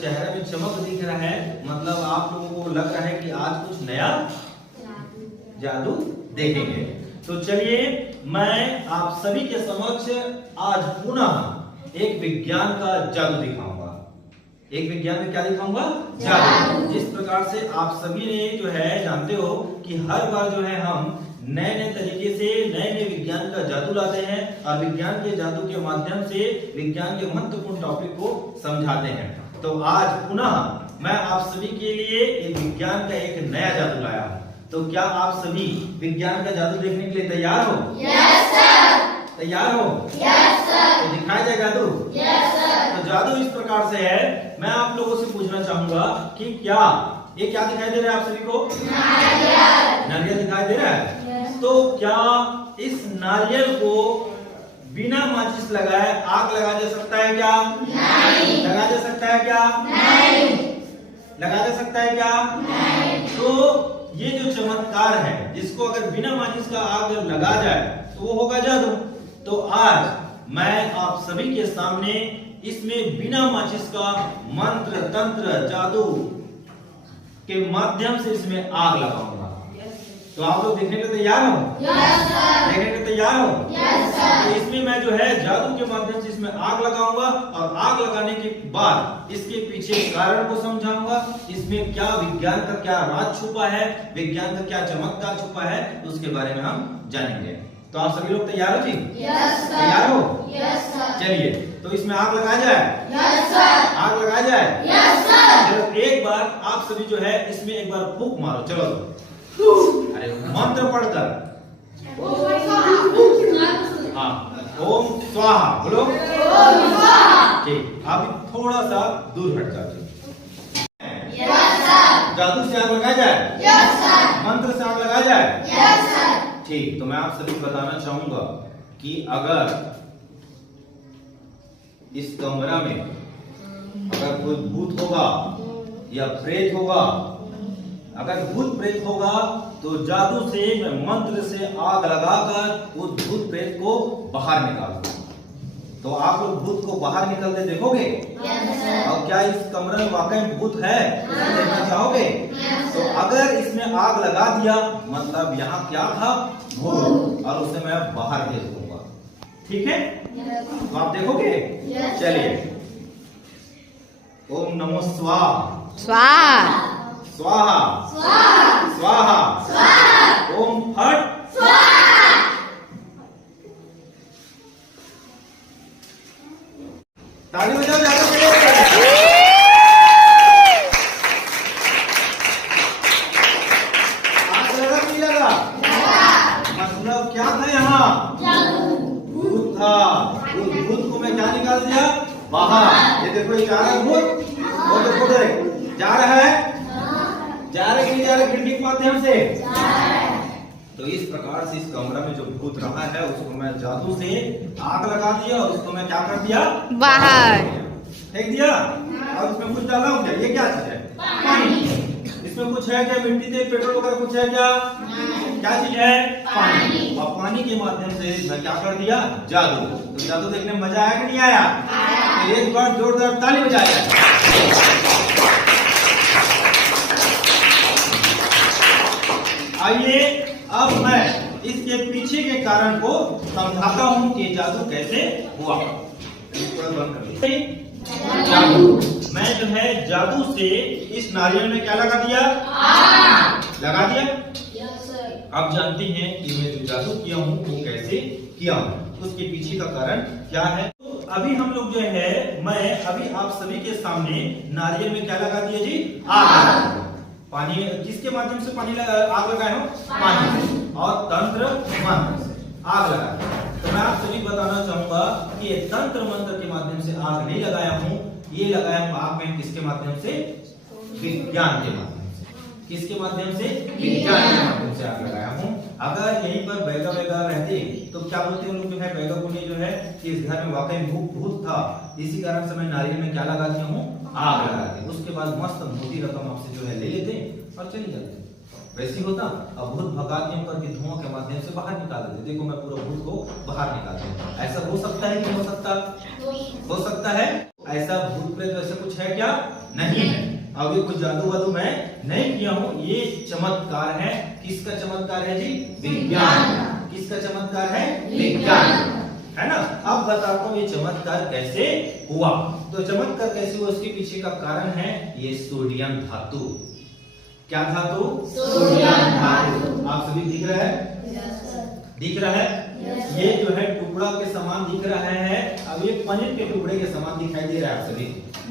चेहरे में चमक दिख रहा है, मतलब आप लोगों को लग रहा है कि आज कुछ नया जादू देखेंगे। तो चलिए मैं आप सभी के समक्ष आज पुनः एक विज्ञान का जादू दिखाऊंगा। एक विज्ञान में क्या दिखाऊंगा? जादू। जिस प्रकार से आप सभी ने जो है जानते हो कि हर बार जो है हम नए नए तरीके से नए नए विज्ञान का जादू लाते हैं और विज्ञान के जादू के माध्यम से विज्ञान के महत्वपूर्ण टॉपिक को समझाते हैं। तो आज पुनः मैं आप सभी के लिए एक विज्ञान का एक नया जादू लाया हूँ। तो क्या आप सभी विज्ञान का जादू देखने के लिए तैयार हो? Yes sir. तैयार हो? Yes sir. तो दिखाया जाए जादू? Yes sir. तो जादू इस प्रकार से है, मैं आप लोगों से पूछना चाहूंगा कि क्या ये क्या दिखाई दे रहा है आप सभी को? नारियल। नारियल दिखाई दे रहा है। तो क्या इस नारियल को बिना माचिस लगाए आग लगा जा सकता है क्या? नहीं। लगा जा सकता है क्या? नहीं। लगा जा सकता है क्या? नहीं। तो ये जो चमत्कार है, जिसको अगर बिना माचिस का आग लगा जाए तो वो होगा जादू। तो आज मैं आप सभी के सामने इसमें बिना माचिस का मंत्र तंत्र जादू के माध्यम से इसमें आग लगाऊंगा। तो आप लोग देखने के तैयार हो? Yes sir. देखने के तैयार हो? Yes sir. तो इसमें मैं जो है जादू के माध्यम से इसमें आग लगाऊंगा और आग लगाने के बाद इसके पीछे कारण को समझाऊंगा। इसमें क्या विज्ञान का क्या राज छुपा है, विज्ञान का क्या चमत्कार छुपा है, तो उसके बारे में हम जानेंगे। तो आप सभी लोग तैयार हो जी? Yes sir. तैयार हो? Yes sir. चलिए तो इसमें आग लगाया जाए? Yes sir. आग लगाया जाए? Yes sir. चलो एक बार आप सभी जो है इसमें एक बार फूंक मारो। चलो अरे मंत्र पढ़कर, हाँ ओम स्वाहा बोलो। ओम स्वाहा। ठीक, आप थोड़ा सा दूर हट जाओ। Yes sir. जादू से आग लगाया जाए? Yes sir. मंत्र से आग लगाया जाए? Yes sir. ठीक, तो मैं आप सभी को बताना चाहूंगा कि अगर इस कमरा में अगर कोई भूत होगा या प्रेत होगा, अगर भूत प्रेत होगा तो जादू से मैं मंत्र से आग लगाकर उस भूत प्रेत को बाहर निकाल दूंगा। तो आप लोग भूत को बाहर निकलते देखोगे? Yes sir. और क्या इस कमरे में वाकई में भूत है? हाँ। देखना चाहोगे? यस तो सर। अगर इसमें आग लगा दिया मतलब यहाँ क्या था? भूत, और उसे मैं बाहर भेज दूंगा। ठीक है? तो आप देखोगे? यस। चलिए ओम नमो स्वाहा स्वाहा स्वाहा स्वाहा। स्वाहा स्वाहा। ओम फट स्वाहा। ताली बजाओ जादू के लिए। आग लगा नहीं लगा? मतलब क्या था यहाँ? जादू। भूत था। उस भूत को मैं क्या निकाल दिया? बाहर। ये देखो ये जा रहा है भूत, वो देखो उधर जा रहा है, जा रहा है कि नहीं जा रहा है? खिड़की के माध्यम से। तो इस प्रकार से इस कमरा में जो भूत रहा है उसको मैं जादू से आग लगा दिया और उसको मैं क्या कर दिया? बाहर फेंक दिया। और उसमें कुछ डाला हूँ क्या? ये क्या चीज है? पानी। इसमें कुछ है क्या? मिट्टी तेल पेट्रोल वगैरह कुछ है क्या? क्या चीज है? पानी। और पानी के माध्यम से मैं क्या कर दिया? जादू। तो जादू देखने में मजा आया कि नहीं आया? तो एक बार जोरदार ताली बजाया। आइए अब मैं इसके पीछे के कारण को समझाता हूँ कि जादू कैसे हुआ। थोड़ा बंद कर दीजिए। जादू, मैं जो है जादू से इस नारियल में क्या लगा दिया? लगा दिया। Yes sir. आप जानते हैं कि मैं जो जादू किया हूँ वो कैसे किया हूँ, उसके पीछे का कारण क्या है। तो अभी हम लोग जो है मैं अभी आप सभी के सामने नारियल में क्या लगा दिया जी? आग लगा दिया। पानी किसके माध्यम से आग लगाए हो? पानी। और तंत्र मंत्र से आग लगा दिया। तो मैं आप सभी बताना चाहूंगा कि ये तंत्र मंत्र के माध्यम से आग नहीं लगाया हूँ, ये लगाया हूँ आग में किसके माध्यम से? विज्ञान के माध्यम से। किसके माध्यम से? विज्ञान के माध्यम से आग लगाया हूँ। अगर यहीं पर बैगा बैगा रहते तो क्या बोलते हैं लोग जो है बैगा बोले जो है कि इस घर में वाकई भूत था, इसी कारण से मैं नारियल में क्या लगा दिया हूँ? आग लगा दी। उसके बाद मस्त मोटी रकम आपसे जो है ले लेते और चले जाते। वैसे होता अब भूत भगा के करके धुआं के माध्यम से बाहर निकाल देते। देखो मैं पूरा भूत को बाहर निकाल देता। ऐसा हो सकता है कि हो सकता है? ऐसा भूत प्रेत वैसे कुछ है क्या? नहीं है। अब ये कुछ जादू वादू मैं नहीं किया हूँ, ये चमत्कार है। किसका चमत्कार है जी? विज्ञान। किसका चमत्कार है? विज्ञान, है ना। अब बताता हूँ ये चमत्कार कैसे हुआ। तो चमत्कार कैसे हुआ, उसके पीछे का कारण है ये सोडियम धातु। क्या धातु? सोडियम धातु। आप सभी दिख रहा है? दिख रहा है? ये जो है टुकड़ा के समान दिख रहा है। अब ये पनीर के टुकड़े के समान दिखाई दे रहा है। आप सभी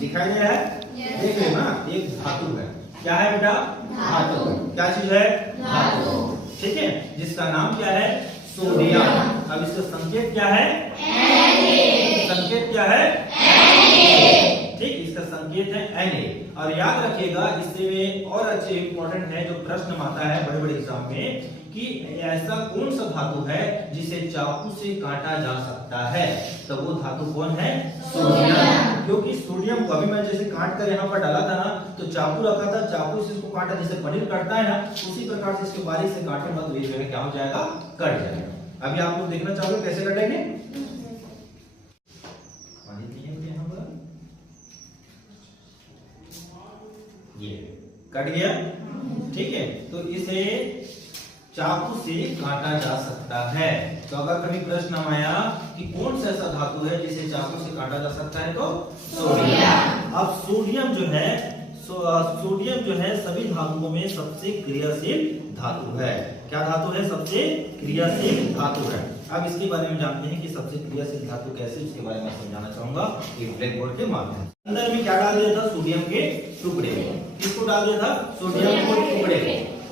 दिखाई दे रहा है? देख रहे हो ना, एक धातु है। क्या है बेटा? धातु। क्या चीज है? धातु। ठीक है, जिसका नाम क्या है? सोडियम। अब इसका संकेत क्या है? संकेत क्या है? ठीक, इसका संकेत है Na। और याद रखिएगा, इससे में और अच्छे इंपॉर्टेंट है जो प्रश्न आता है बड़े बड़े एग्जाम में कि ऐसा कौन सा धातु है जिसे चाकू से काटा जा सकता है। तो वो धातु कौन है? सोडियम। क्योंकि सोडियम को अभी मैं जैसे काट कर यहाँ पर डाला था ना, तो चाकू रखा था, चाकू से इसको काटा, जैसे पनीर काटता है ना, उसी प्रकार से इसके बारीक से काटे मत, ये जो है क्या हो जाएगा? कट जाएगा। अभी आप लोग देखना चाहोगे कैसे कटेंगे? ये कट गया। ठीक है, तो इसे चाकू से काटा जा सकता है। तो अगर कभी प्रश्न आया कि कौन सा ऐसा धातु है जिसे चाकू से काटा जा सकता है, तो सोडियम। अब सोडियम जो है, सोडियम जो है सभी धातुओं में सबसे क्रियाशील धातु है। क्या धातु है? सबसे क्रियाशील धातु है। अब इसके बारे में जानते हैं कि सबसे क्रियाशील धातु कैसे, इसके बारे में समझाना चाहूंगा एक ब्लैक बोर्ड के माध्यम से। अंदर में क्या डाल दिया था? सोडियम के टुकड़े। किसको डाल दिया था? सोडियम के टुकड़े।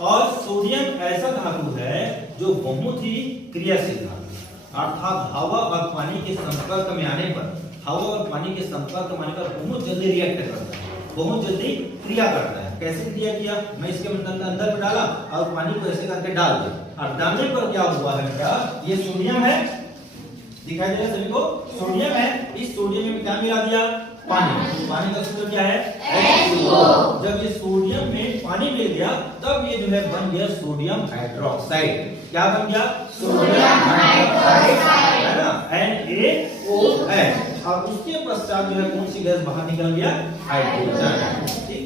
और सोडियम ऐसा धातु है जो बहुत ही क्रियाशील धातु है, अर्थात हवा और पानी के संपर्क में आने पर, हवा और पानी के संपर्क में आने पर बहुत जल्दी रिएक्ट करता है, बहुत जल्दी क्रिया करता है। कैसे क्रिया किया? मैं इसके अंदर में डाला और पानी को ऐसे करके डाल दिया, और डालने पर क्या हुआ है बेटा? ये सोडियम है, दिखाई दे रहा है सभी को? सोडियम है। इस सोडियम में क्या मिला दिया? पानी। पानी का सूत्र क्या है? H2O। जब ये सोडियम में पानी मिल गया, तब ये जो है बन गया सोडियम हाइड्रोक्साइड। क्या बन गया? सोडियम हाइड्रोक्साइड, है ना, NaOH। और उसके पश्चात जो है कौन सी गैस बाहर निकल गया? हाइड्रोजन। ठीक,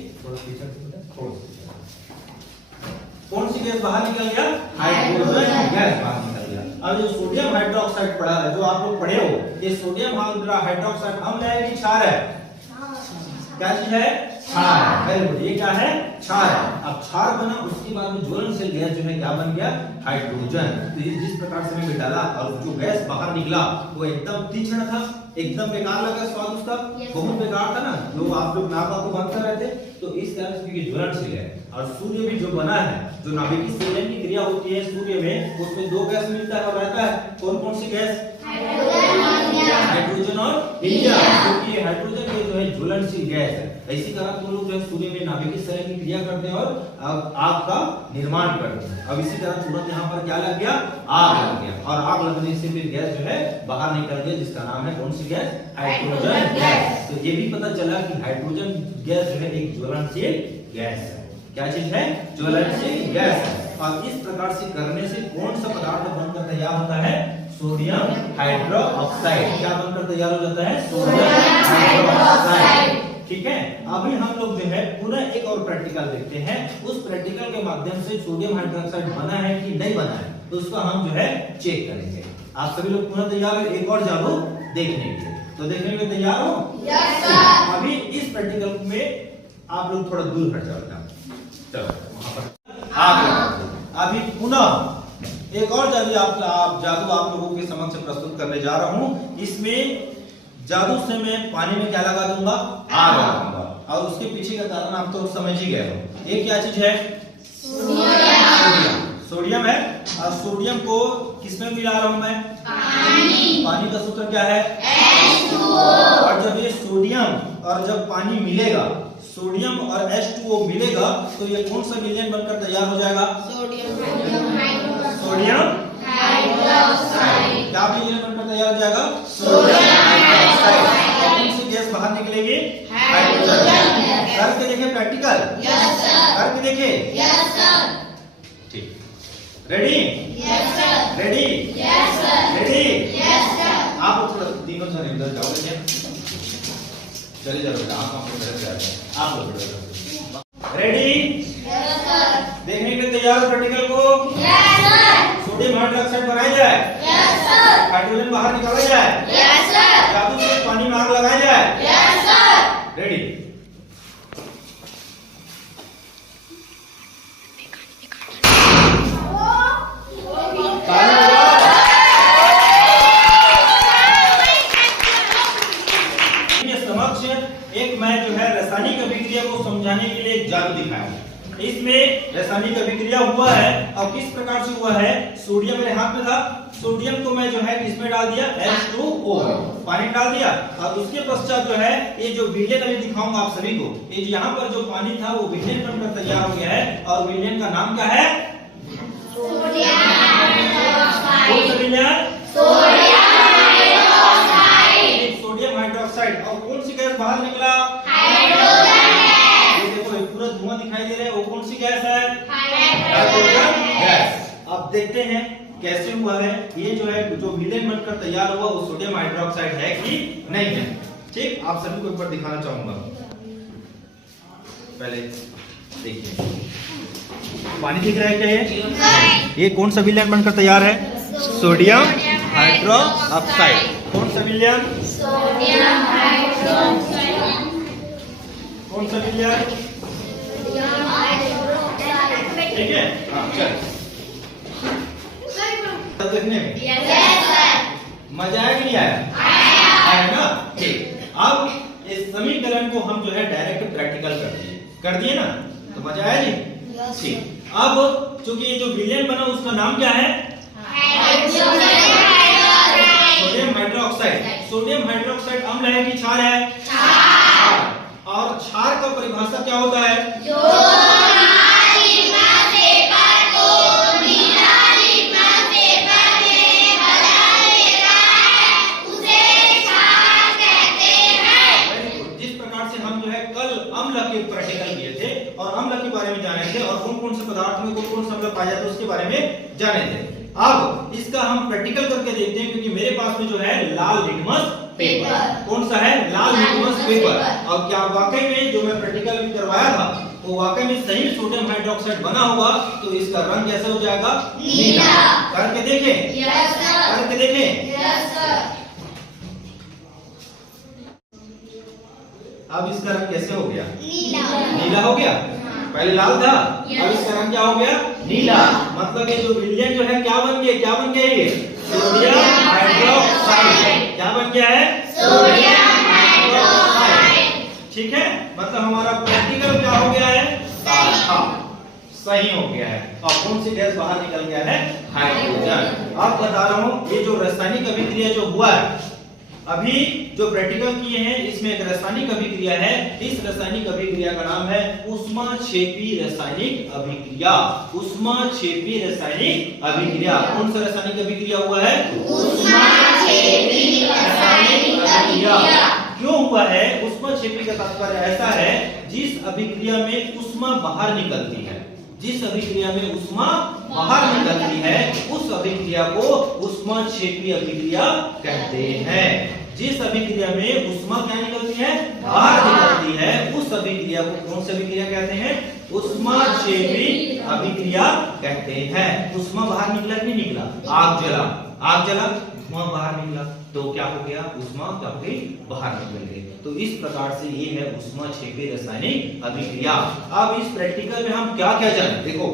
कौन सी गैस बाहर निकल गया? हाइड्रोजन गैस बाहर निकल गया। अब जो सोडियम हाइड्रोक्साइड पड़ा है, जो आप लोग पढ़े हो, ये सोडियम हाइड्रोक्साइड अम्ल है कि क्षार है? क्या चीज है? क्षार है। Very good. ये क्या है? क्षार है। अब क्षार बना, उसके बाद में ज्वलनशील गैस जो है क्या बन गया? हाइड्रोजन। तो जिस प्रकार से मैंने डाला और जो गैस बाहर निकला वो एकदम तीक्ष्ण था, एकदम बेकार लगा स्वाद उसका, बहुत बेकार था ना, जो आप लोग नाक को बंद कर रहे थे। तो इस तरह से ज्वलनशील है। और सूर्य भी जो बना है, जो नाभिकीय संयोजन की क्रिया होती है सूर्य में, उसमें दो गैस मिलता है और रहता है। कौन कौन सी गैस? हाइड्रोजन और हीलियम। क्योंकि हाइड्रोजन ये जो है ज्वलनशील गैस है। इसी तरह तुम लोग जो है सूर्य में नाभिकीय संयोजन की क्रिया करते हैं और आग का निर्माण करते हैं। अब इसी तरह तुरंत यहाँ पर क्या लग गया? आग लग गया। और आग लगने से फिर गैस जो है बाहर निकल गया, जिसका नाम है कौन सी गैस? Hydrogen gas. तो ये भी पता चला कि हाइड्रोजन गैस जो है एक ज्वलनशील गैस है। क्या चीज है? ज्वलनशील गैस है। और इस प्रकार से करने से कौन सा पदार्थ बनकर तैयार होता है? Sodium hydroxide. क्या बनकर तैयार हो जाता है? Sodium hydroxide. ठीक है, अभी हम लोग जो है पुनः एक और प्रैक्टिकल देखते हैं। उस प्रैक्टिकल के माध्यम से सोडियम हाइड्रोक्साइड बना है कि नहीं बना है, तो उसका हम जो है चेक करेंगे। आप सभी लोग पुनः तैयार हो एक और जादू देखने के लिए? तो देखने में तैयार हो? Yes sir. अभी इस प्रैक्टिकल में आप लोग थोड़ा दूर हट जाओ। चलो वहां पर अभी पुनः एक और जादू आप लोगों के समक्ष प्रस्तुत करने जा रहा हूं। इसमें जादू से मैं पानी में क्या लगा दूंगा? आग लगाऊंगा। और उसके पीछे का कारण आप तो समझ ही गए हो। ये क्या चीज है? सोडियम है। और सोडियम को किसमें मिला रहा हूं मैं? पानी का सूत्र क्या है? H2O। और जब ये सोडियम और जब पानी मिलेगा, सोडियम और H2O मिलेगा, तो ये कौन सा विलयन बनकर तैयार हो जाएगा? Sodium hydroxide. क्या विलयन बनकर तैयार हो जाएगा? Sodium hydroxide. कौन सी गैस बाहर निकलेगी? हाइड्रोजन। करके देखें प्रैक्टिकल? Yes sir. करके देखें? Yes sir. ठीक, ready? Yes sir. Ready? Yes sir. Ready? Yes sir. आप थोड़ा तीनों जने इधर जाओ। चलिए चलो बेटा आप अपने घर से आ आप लोग रेडी यस सर देखने के लिए तैयार हो प्रैक्टिकल को यस सर सोडियम हाइड्रोक्साइड बनाया जाए यस सर हाइड्रोजन बाहर निकाला जाए यस सर जादू से पानी में आग लगाया जाए यस सर रेडी समक्ष एक मैं जो है रासायनिक अभिक्रिया को समझाने के लिए एक जादू दिखाया। इसमें रासायनिक अभिक्रिया हुआ है और किस प्रकार से हुआ है। सोडियम मेरे हाथ में था, सोडियम को मैं जो है किसमें डाल दिया H2O पानी डाल दिया और उसके पश्चात जो है ये जो विलेन अभी दिखाऊंगा आप सभी को, ये जो यहाँ पर जो पानी था वो विलेन बनकर तैयार हो गया है और विलेन का नाम क्या है सोडियम सोडियम हाइड्रोक्साइड। और कौन सी गैस बाहर निकला ये देखो ये पूरा धुआं दिखाई दे रहा है, वो कौन सी गैस है हाइड्रोजन गैस। अब देखते हैं कैसे हुआ है। ये जो है जो विलेन बनकर तैयार हुआ वो सोडियम हाइड्रोक्साइड है कि नहीं है। ठीक, आप सभी को एक बार दिखाना चाहूंगा। पहले देखिए पानी दिख रहा है क्या ये कौन सा विलेन बनकर तैयार है सोडियम हाइड्रोक्साइड। कौन सा विलेन सोडियम हाइड्रोक्साइड कौन सा विलेन ठीक है। हाँ चल देखने में यस सर मजा आया कि नहीं आया आया ना। ठीक, अब इस समीकरण को हम जो है डायरेक्ट प्रैक्टिकल कर दिए ना, तो मजा आया जी। ठीक, अब चूंकि ये जो विलेन बना उसका नाम क्या है सोडियम हाइड्रोक्साइड। सोडियम हाइड्रोक्साइड अम्ल है कि क्षार है क्षार। और क्षार का परिभाषा क्या होता है प्रैक्टिकल किए थे और अम्ल के बारे में जाने थे और कौन कौन से पदार्थ में कौन कौन से अम्ल पाया जाता है उसके बारे में जाने थे। अब इसका हम प्रैक्टिकल करके देखते हैं क्योंकि मेरे पास में जो है लाल लिटमस पेपर। कौन सा है लाल लिटमस पेपर। और क्या वाकई में जो मैं प्रैक्टिकल भी करवाया था वो वाकई में सही सोडियम हाइड्रोक्साइड बना हुआ तो इसका रंग कैसा हो जाएगा नीला। करके देखें करके देखें। अब इसका रंग कैसे हो गया नीला हो गया। पहले लाल था अब इसका रंग क्या हो गया नीला। मतलब ये जो विलेन जो है क्या बन गया ये सोडियम हाइड्रोक्साइड। क्या बन गया है सोडियम हाइड्रोक्साइड। ठीक है, मतलब हमारा प्रैक्टिकल क्या हो गया है सही हो गया है। और कौन सी गैस बाहर निकल गया है हाइड्रोजन। अब बता रहा हूँ ये जो रासायनिक अभिक्रिया जो हुआ है अभी जो प्रैक्टिकल किए हैं इसमें एक रासायनिक अभिक्रिया है। इस रासायनिक अभिक्रिया का नाम है ऊष्माक्षेपी रासायनिक अभिक्रिया। ऊष्माक्षेपी रासायनिक अभिक्रिया। कौन सा रासायनिक अभिक्रिया हुआ है ऊष्माक्षेपी रासायनिक अभिक्रिया। क्यों हुआ है ऊष्माक्षेपी का तात्पर्य ऐसा है जिस अभिक्रिया में ऊष्मा बाहर निकलती है, जिस अभिक्रिया में ऊष्मा बाहर निकलती है उस अभिक्रिया को ऊष्माक्षेपी अभिक्रिया कहते हैं। जिस अभिक्रिया में ऊष्मा क्या निकलती है बाहर निकलती है उस अभिक्रिया को कौन सी अभिक्रिया कहते हैं ऊष्माक्षेपी अभिक्रिया कहते हैं। ऊष्मा बाहर निकला कि नहीं निकला आग जला धुआं बाहर निकला तो क्या हो गया ऊष्मा क्या हो गई बाहर निकल गई। तो इस प्रकार से ये है ऊष्माक्षेपी रासायनिक अभिक्रिया। अब इस प्रैक्टिकल में हम क्या क्या जाने देखो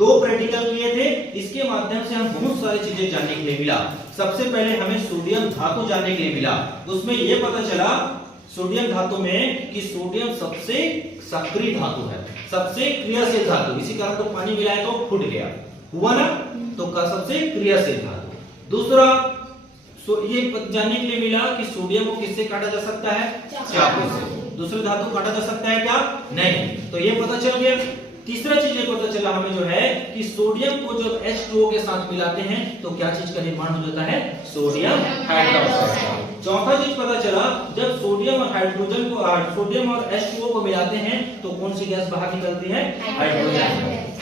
दो प्रैक्टिकल किए थे इसके माध्यम से हम बहुत सारी चीजें जानने के लिए मिला। सबसे पहले हमें सोडियम धातु जानने के लिए मिला। उसमें यह पता चला सोडियम धातु में कि सोडियम सबसे सक्रिय धातु है, सबसे क्रियाशील धातु। इसी कारण तो पानी मिलाया तो फूट गया हुआ ना, तो सबसे क्रियाशील धातु। दूसरा ये जानने के लिए मिला कि सोडियम को किससे काटा जा सकता है चाकू से। दूसरे धातु काटा जा सकता है क्या नहीं, तो ये पता चल गया। तीसरा चीज ये पता चला हमें जो है कि सोडियम को जब H2O के साथ मिलाते हैं तो क्या चीज का निर्माण हो जाता है सोडियम हाइड्रोक्साइड। चौथा चीज पता चला जब सोडियम और हाइड्रोजन को सोडियम और H2O को मिलाते हैं तो कौन सी गैस बाहर निकलती है हाइड्रोजन।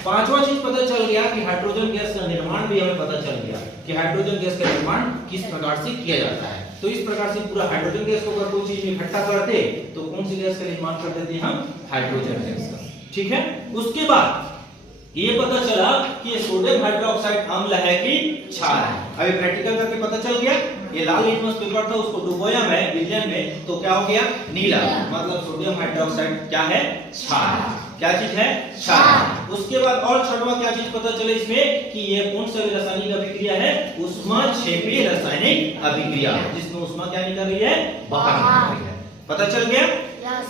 पांचवा चीज पता चल गया कि हाइड्रोजन गैस का निर्माण भी हमें पता चल गया कि हाइड्रोजन गैस का निर्माण किस प्रकार से किया जाता है। तो इस प्रकार से पूरा हाइड्रोजन गैस को अगर कोई चीज में इकट्ठा करते तो कौन सी गैस का निर्माण कर देते हैं हम? हाइड्रोजन गैस का। ठीक है, उसके बाद ये पता चला कि ये सोडियम हाइड्रोक्साइड अम्ल है कि क्षार है। अभी प्रैक्टिकल करके पता चल गया। ये लाल लिटमस पेपर था, उसको डुबोया मैं विलयन में, तो क्या हो गया? नीला। मतलब सोडियम हाइड्रोक्साइड क्या है? क्षार। क्या चीज है? क्षार। उसके बाद और छठवां क्या चीज पता चले इसमें कि ये कौन सा रासायनिक अभिक्रिया है? ऊष्माक्षेपीय रासायनिक अभिक्रिया, जिसमें ऊष्मा क्या निकल रही है? बाहर निकल रही है। पता चल गया?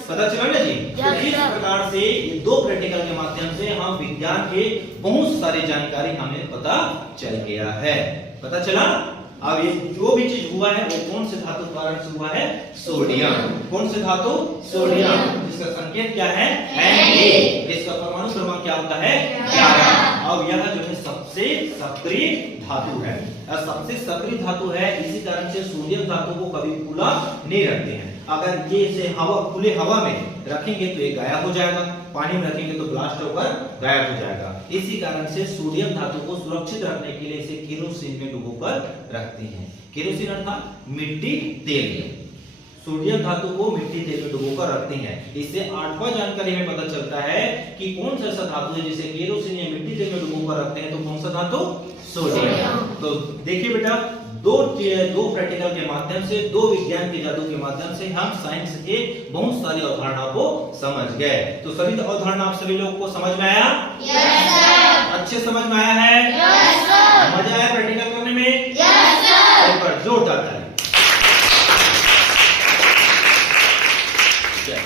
पता चला ना जी? तो इस प्रकार से ये दो प्रैक्टिकल के माध्यम से हम विज्ञान के बहुत सारी जानकारी हमें पता चल गया है। पता चला? अब ये जो भी चीज हुआ है वो कौन से धातु के कारण से हुआ है? सोडियम। कौन से धातु? सोडियम, जिसका संकेत क्या है? Na। इसका परमाणु क्रमांक क्या होता है? 11। अब यह जो है सबसे सक्रिय धातु है, सबसे सक्रिय धातु है। इसी कारण से सोडियम धातु को कभी खुला नहीं रखते हैं। अगर ये इसे हवा, खुले हवा में रखेंगे तो ये गायब हो जाएगा, पानी में रखेंगे तो ब्लास्ट होकर गायब हो जाएगा। इसी कारण से सोडियम धातु को सुरक्षित रखने के लिए इसे केरोसिन में डुबोकर रखते हैं। केरोसिन अर्थात मिट्टी तेल। सोडियम धातु को मिट्टी तेल में डुबोकर रखते हैं। इससे आठवां जानकारी हमें पता चलता है कि कौन सा ऐसा धातु है जिसे केरोसिन या मिट्टी तेल में डुबोकर रखते हैं, तो कौन सा धातु? सोडियम। तो देखिए बेटा, दो प्रैक्टिकल के माध्यम से, दो विज्ञान के जादू के माध्यम से हम साइंस के बहुत सारी अवधारणाओं को समझ गए। तो सभी अवधारणा आप सभी लोगों को समझ में आया? Yes sir. अच्छे समझ में आया है? Yes sir. मजा आया प्रैक्टिकल